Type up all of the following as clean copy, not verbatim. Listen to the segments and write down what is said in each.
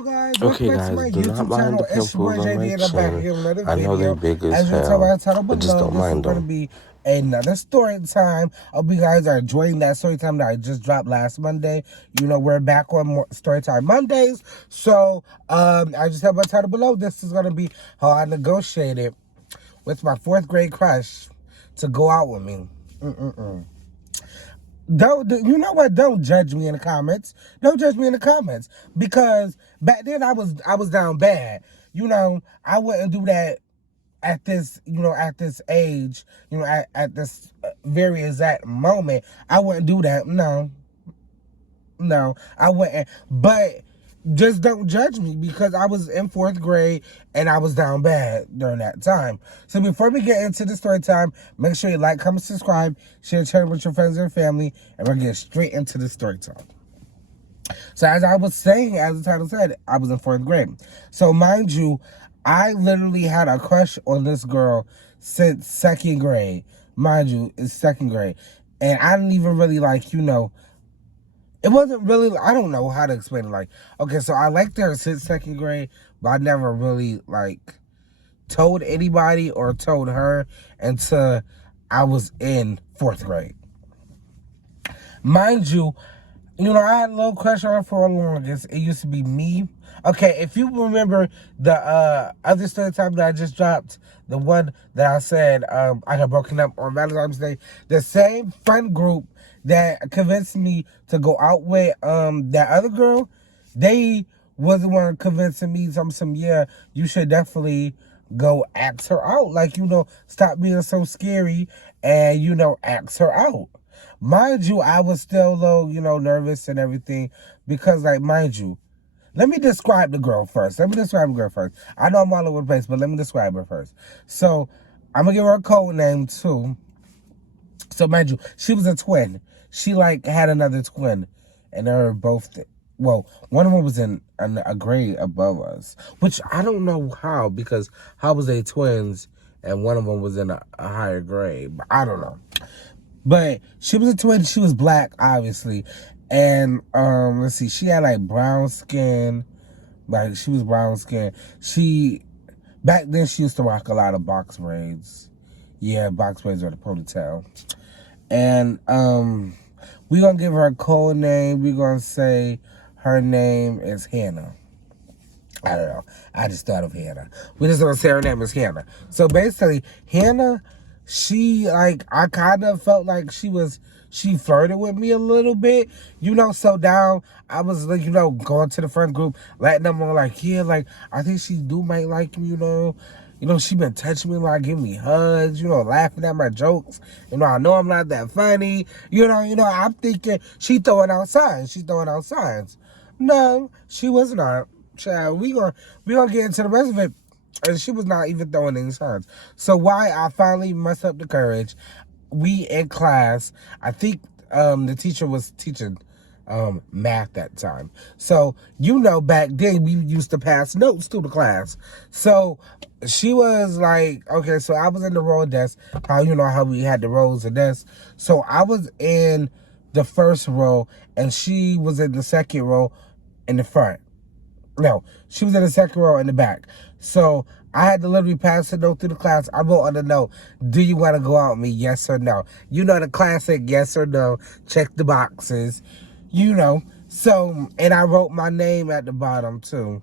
guys, welcome Okay, back to guys, my do not YouTube mind channel. the It's your boy pimples on JD my and I'm back chin. here with another I know they video. big as As you can tell by hell, the title but just below, don't this is mind going to them. be another story time. I hope you guys are enjoying that story time that I just dropped last Monday. You know, we're back on more story time Mondays. So, I just have my title below. This is going to be how I negotiated with my 4th grade crush to go out with me. Don't, you know what? Don't judge me in the comments. Don't judge me in the comments, because back then I was down bad. You know, I wouldn't do that at this, at this age, at this very exact moment. I wouldn't do that. No, I wouldn't. But just don't judge me, because I was in 4th grade and I was down bad during that time. So before we get into the story time, make sure you like, comment, subscribe, share it with your friends and family, and we're going to get straight into the story time. So as I was saying, as the title said, I was in 4th grade. So mind you, I literally had a crush on this girl since 2nd grade. Mind you, it's 2nd grade. And I didn't even really it wasn't really, I don't know how to explain it. Okay, so I liked her since 2nd grade, but I never really, told anybody or told her until I was in 4th grade. Mind you, I had a little crush on her for the longest. It used to be me. Okay, if you remember the other story time that I just dropped, the one that I said I got broken up on Valentine's Day, the same friend group that convinced me to go out with that other girl, they was the one convincing me yeah, you should definitely go ask her out. Stop being so scary and, ask her out. Mind you, I was still a little, nervous and everything, because, mind you, let me describe the girl first. I know I'm all over the place, but let me describe her first. So, I'm going to give her a code name, too. So, mind you, she was a twin. She, had another twin, and they were both, well, one of them was in a grade above us, which I don't know how, because how was they twins, and one of them was in a higher grade, but I don't know. But she was a twin. She was black, obviously. And let's see, she had brown skin. She was brown skin. Back then she used to rock a lot of box braids. Yeah, box braids or the ponytail. And we're gonna give her a code name. We're gonna say her name is Hannah. I don't know. I just thought of Hannah. We're just gonna say her name is Hannah. So basically, Hannah, I kind of felt like she flirted with me a little bit, so down. I was going to the friend group, letting them know yeah, I think she might like me, she been touching me, giving me hugs, laughing at my jokes. I know I'm not that funny. I'm thinking she throwing out signs. No, she was not. Child, we gonna get into the rest of it. And she was not even throwing any signs. So why I finally messed up the courage, we in class, I think the teacher was teaching math that time. So, back then we used to pass notes to the class. So she was okay, so I was in the row desk, how we had the rows of desks. So I was in the first row and she was in the second row in the front. No, she was in the second row in the back. So I had to literally pass the note through the class. I wrote on the note, do you want to go out with me, yes or no? The classic yes or no, check the boxes, So, and I wrote my name at the bottom too.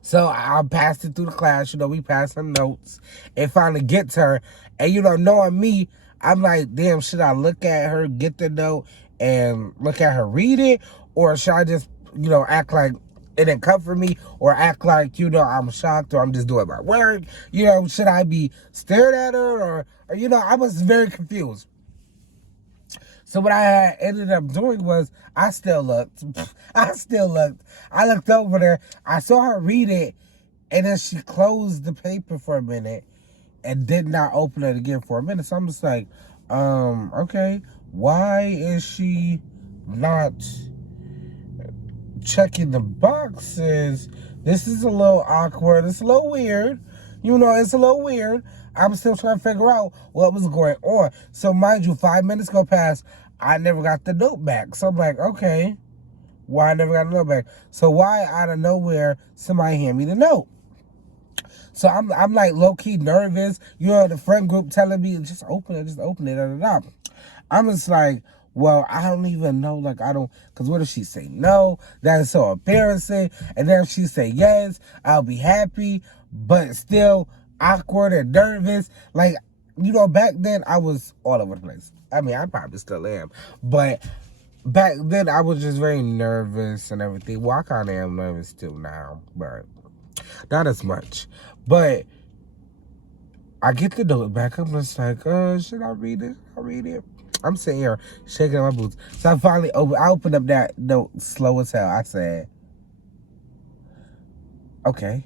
So I passed it through the class, we passed some notes. It finally gets her. And, knowing me, I'm like, damn, should I look at her, get the note, and look at her read it? Or should I just, act like it didn't come for me, or act like, I'm shocked, or I'm just doing my work? Should I be staring at her? Or I was very confused. So what I had ended up doing was I still looked. I looked over there. I saw her read it, and then she closed the paper for a minute and did not open it again for a minute. So I'm just like, okay, why is she not checking the boxes? This is a little awkward. It's a little weird. It's a little weird. I'm still trying to figure out what was going on. So mind you, 5 minutes go past. I never got the note back. So I'm like, okay, Why I never got a note back? So why out of nowhere somebody hand me the note? So I'm like low key nervous. You know, the friend group telling me just open it, da da da. I'm just like, well, I don't even know. Like, I don't, because what if she say no? That is so embarrassing. And then if she say yes, I'll be happy, but still awkward and nervous. Like, you know, back then I was all over the place. I mean, I probably still am, but back then I was just very nervous and everything. Well, I kind of am nervous still now, but not as much. But I get the note back. I'm just like, should I read it? I read it. I'm sitting here shaking my boots. So I finally opened up that note slow as hell. I said, okay.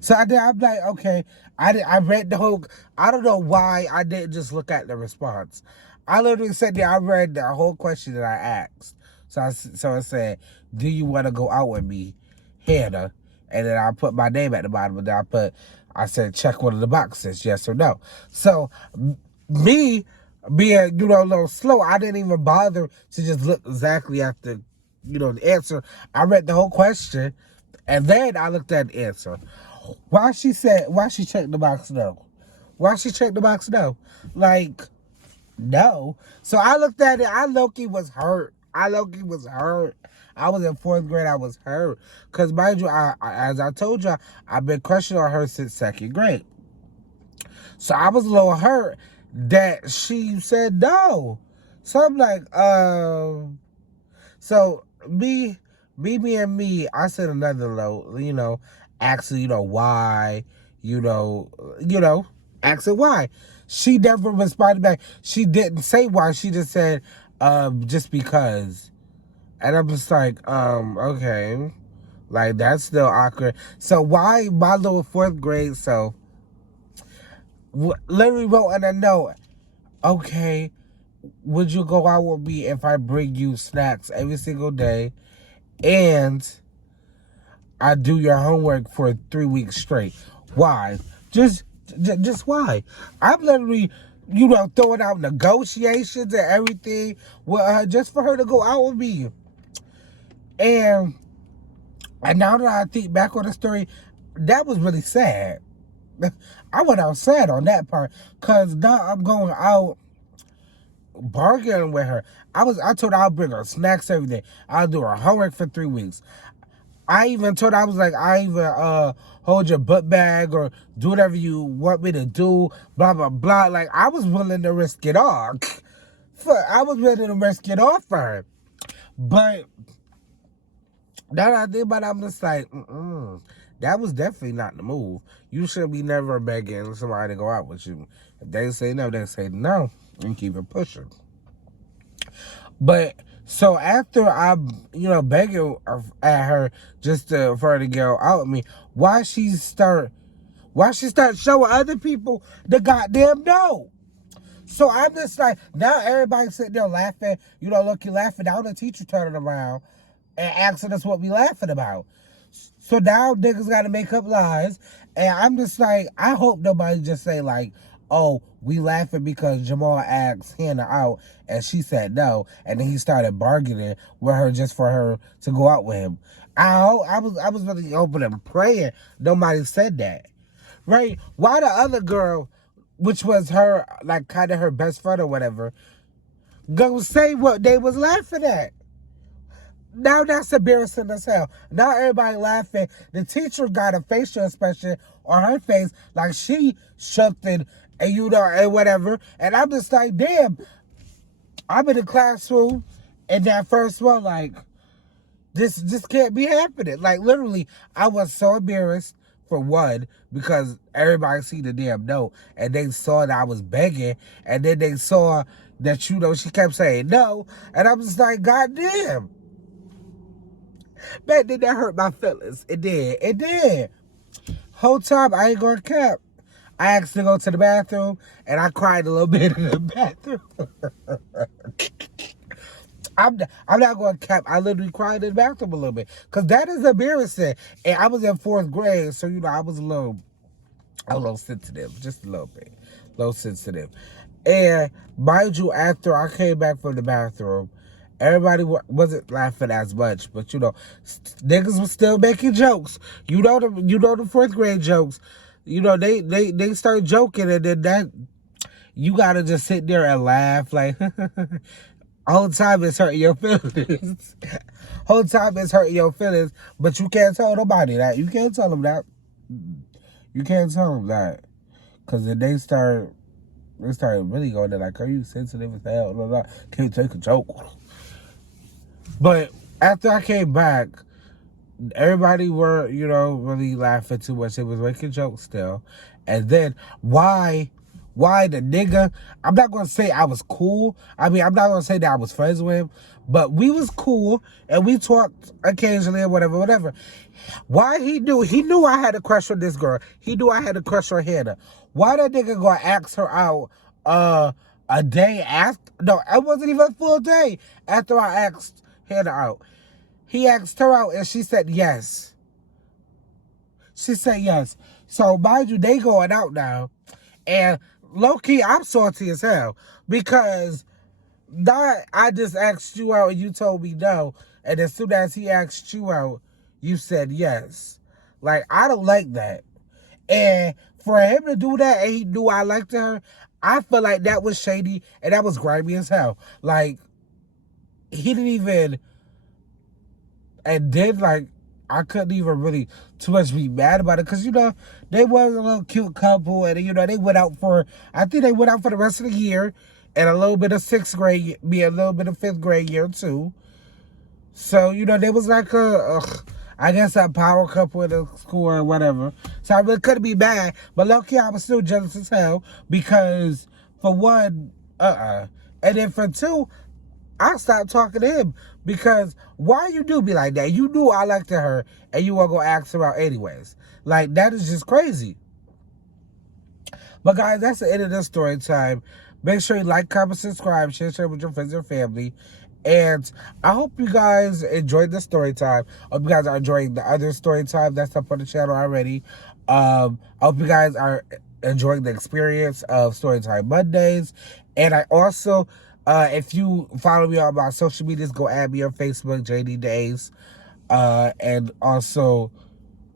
So I did. I'm like, okay. I read the whole. I don't know why I didn't just look at the response. I literally said that I read the whole question that I asked. So I said, do you want to go out with me, Hannah? And then I put my name at the bottom, and then I said, check one of the boxes, yes or no. So me being, you know, a little slow, I didn't even bother to just look exactly at the, you know, the answer. I read the whole question, and then I looked at the answer. Why she checked the box no? Why she checked the box no? Like, no. So I looked at it. I low-key was hurt. I was in fourth grade. I was hurt. Because, mind you, as I told you, I've been crushing on her since second grade. So I was a little hurt that she said no. So I'm like, So me, I said another note, you know, asking, you know, why, you know, asking why. She never responded back. She didn't say why. She just said, just because. And I'm just like, okay. Like, that's still awkward. So why my little fourth grade self literally wrote in a note, okay, would you go out with me if I bring you snacks every single day and I do your homework for 3 weeks straight? Why? Just why? I'm literally, you know, throwing out negotiations and everything with her just for her to go out with me. And now that I think back on the story, that was really sad. I went out sad on that part because now I'm going out bargaining with her. I told her I'll bring her snacks every day. I'll do her homework for 3 weeks. I even told her, I was like, I even hold your book bag or do whatever you want me to do, blah, blah, blah. Like, I was willing to risk it all. I was ready to risk it all for her. But now that I think about it, I'm just like, that was definitely not the move. You shouldn't be never begging somebody to go out with you. If they say no, they say no, and keep it pushing. But so after I, you know, begging at her just for her to go out with me, why she start showing other people the goddamn no? So I'm just like, now everybody's sitting there laughing, you know, look, you laughing. Now the teacher turning around and asking us what we laughing about. So now niggas got to make up lies. And I'm just like, I hope nobody just say like, oh, we laughing because Jamal asked Hannah out and she said no. And then he started bargaining with her just for her to go out with him. I was really hoping and praying nobody said that. Right? Why the other girl, which was her, like kind of her best friend or whatever, go say what they was laughing at? Now that's embarrassing as hell. Now everybody laughing. The teacher got a facial expression on her face like she shook and you know, and whatever. And I'm just like, damn, I'm in the classroom and that first one, like, this can't be happening. Like, literally, I was so embarrassed, for one, because everybody see the damn note, and they saw that I was begging, and then they saw that, you know, she kept saying no, and I was just like, God damn. Man, did that hurt my feelings? It did. Whole time, I ain't gonna cap. I asked to go to the bathroom, and I cried a little bit in the bathroom. I'm not going to cap. I literally cried in the bathroom a little bit. Because that is embarrassing. And I was in fourth grade, so, you know, I was a little sensitive. Just a little bit. A little sensitive. And mind you, after I came back from the bathroom, Everybody wasn't laughing as much, but you know, niggas was still making jokes. You know the fourth grade jokes. You know they start joking, and then that you gotta just sit there and laugh like. Whole time it's hurting your feelings. Whole time it's hurting your feelings, but you can't tell nobody that. You can't tell them that. You can't tell them that, cause then they start really going there like, are you sensitive as hell? Blah, blah. Can't take a joke. But after I came back, everybody were, you know, really laughing too much. It was making jokes still. And then why the nigga, I'm not gonna say I was cool. I mean, I'm not gonna say that I was friends with him, but we was cool and we talked occasionally or whatever. Why he knew I had a crush on this girl. He knew I had a crush on Hannah. Why that nigga gonna ask her out a day after? No, it wasn't even a full day after I asked Hannah out. He asked her out and she said yes. She said yes. So mind you, they going out now. And low-key, I'm salty as hell. Because I just asked you out and you told me no. And as soon as he asked you out, you said yes. Like, I don't like that. And for him to do that and he knew I liked her, I feel like that was shady and that was grimy as hell. Like, he didn't even... And then, like, I couldn't even really too much be mad about it because, you know, they was a little cute couple and, you know, they went out for, I think they went out for the rest of the year and a little bit of sixth grade, a little bit of fifth grade year too. So, you know, they was like I guess a power couple in the school or whatever. So I really couldn't be mad, but low-key I was still jealous as hell because for one, and then for two, I stopped talking to him because why you do be like that? You knew I liked her and you were going to ask her out anyways. Like, that is just crazy. But guys, that's the end of this story time. Make sure you like, comment, subscribe, share with your friends and family. And I hope you guys enjoyed the story time. I hope you guys are enjoying the other story time that's up on the channel already. I hope you guys are enjoying the experience of Storytime Mondays. And I also... if you follow me on my social medias, go add me on Facebook, JD Days. And also,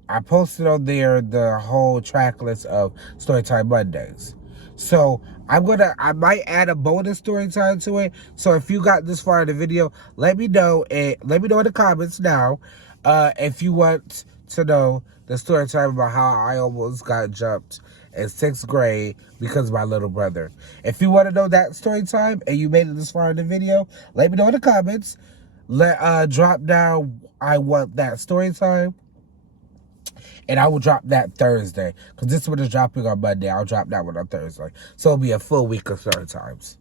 I posted on there the whole track list of Storytime Mondays. So, I might add a bonus story time to it. So, if you got this far in the video, let me know. And let me know in the comments now if you want to know the story time about how I almost got jumped in 6th grade because of my little brother. If you want to know that story time and you made it this far in the video, let me know in the comments. Drop down, I want that story time. And I will drop that Thursday. Because this one is dropping on Monday. I'll drop that one on Thursday. So it'll be a full week of story times.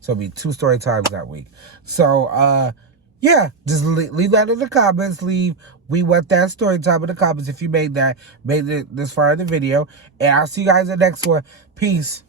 So it'll be 2 story times that week. So, yeah, just leave that in the comments. We want that story time in the comments if you made it this far in the video. And I'll see you guys in the next one. Peace.